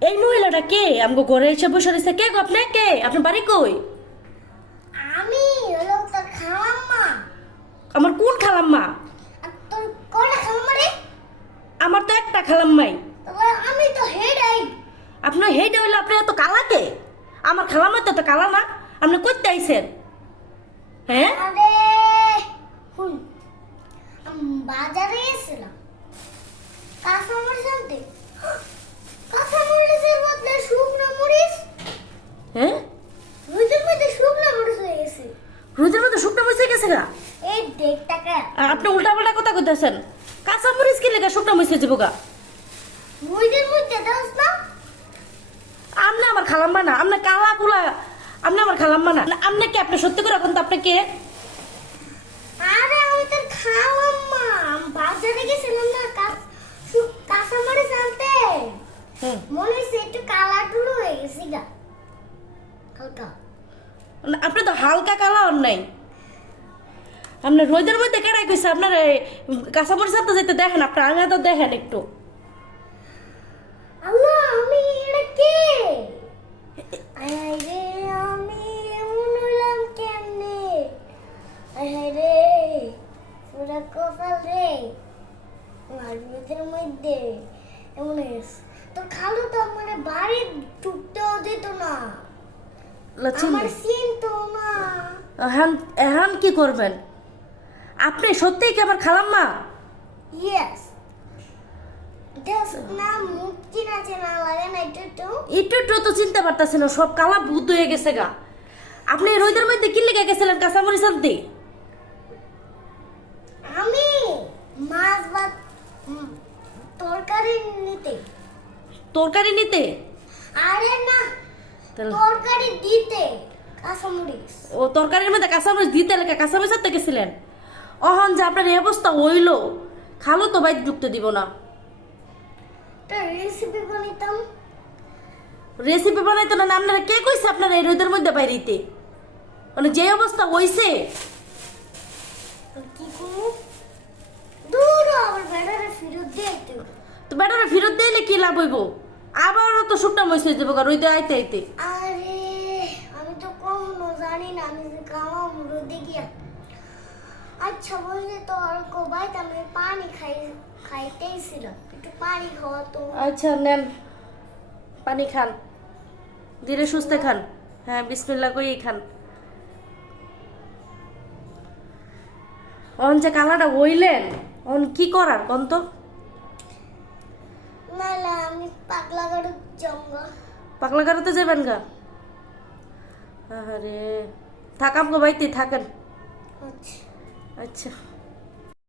এই মহিলাটা কে? আমাকে ঘরে এসে বসে রয়েছে কে গো আপনি? কে? আপনার বাড়ি কই? আমি খালাম্মা। আমার কোন খালাম্মা? আমার তো একটা খালাম্মাই। আমি তো হেডাই। আপনার হেডে হইলে আপনি এত কালাকে? আমার খালাম্মা তো এত কালা না। আপনি করতে আইছেন? হ্যাঁ? বাজারে গেছিলাম কাঁচামরিচ আনতে কাঁচামরিচের বদলে শুকনো মরিচ হ্যাঁ? রোদের মধ্যে শুকনো মরিচ হয়ে গেছে। রোদের মধ্যে শুকনো মরিচ হয়ে গেছে গা? এই দেখ টাকা। আপনি উল্টা পাল্টা কথা কইতেছেন। কাঁচা মরিচ কি লেগে শুকনো মরিচ হয়ে গা? রোদের মধ্যে দাস না? আপনি আমার খালাম্মা না আপনি কালা কুলা আপনি আমার খালাম্মা না। আপনি কি? আপনি সত্যি করে এখন তো আপনি কে? আরে আমি তোর খালাম্মা। আমি বাজারে গেছিলাম না কাঁচ- শু- কাঁচামরিচ আনতে হুম মনে হচ্ছে একটু কালা টুলো হয়ে গেছি গা হালকা না, আপনি তো হালকা কালা আর নাই আপনি রোদের মধ্যে কেডাই কইছে? আপনার এই কাঁচা মরিচ তো যেতে দেখেন আপনার আঙা তো দেখেন একটু। আল্লাহ আমি এটা কে? আরে আমি এমন হলাম কেমনে? আরে পুরা কপাল রে। মধ্যে এমন হয়েছে। তো খালু তো আমার বাড়ি ঢুকতেও দিত না লচ্ছিন আমার চিনতো না এখন এখন কি করবেন আপনি সত্যিই কি আমার লাগে না একটু একটু তো চিনতে পারতেছেন সব কালা ভূত হয়ে গেছে গা আপনি রোদের মধ্যে কি লেগে গেছিলেন আনতে আমি মাছ ভাত তরকারি নিতে তরকারি নিতে আরে না তরকারি দিতে কাঁচামরিচ। ও তরকারির মধ্যে কাঁচামরিচ দিতে লেগে কাঁচামরিচ আনতে গেছিলেন। অহন যে আপনার এই অবস্থা হইল খালো তো বাইর ঢুকতে দিব না। রেসিপি বানাইতাম। রেসিপি বানাইতো না আপনারা কে কইছে আপনারা এই রোদের মধ্যে বাইরেতে মানে যে অবস্থা হইছে। কি করব? দূর আবার বেড়ারে ফেরত দিয়ে তো বেটারা ফেরত দিলে কি লাভ হইব? আবারও তো শুকনা মরিচ হয়ে যাব গা রোদে আইতে আইতে। আরে আমি তো কখনো জানি না আমি যে কামাম রোদে গিয়া। আচ্ছা বললে তো আর কোবাই আমি পানি খাই খাইতেইছিলাম একটু পানি খাওয়া তো। আচ্ছা নেন পানি খান। ধীরে সুস্থে খান। হ্যাঁ বিসমিল্লা কই খান। অন যে কালাটা হইলেন অন কি করার কন তো? আমি পাগলা গাড়ু জঙ্গল। পাগলা গাড়িতে যাবেন গা? আরে থাকাম গো বাইতে থাকেন। আচ্ছা। আচ্ছা।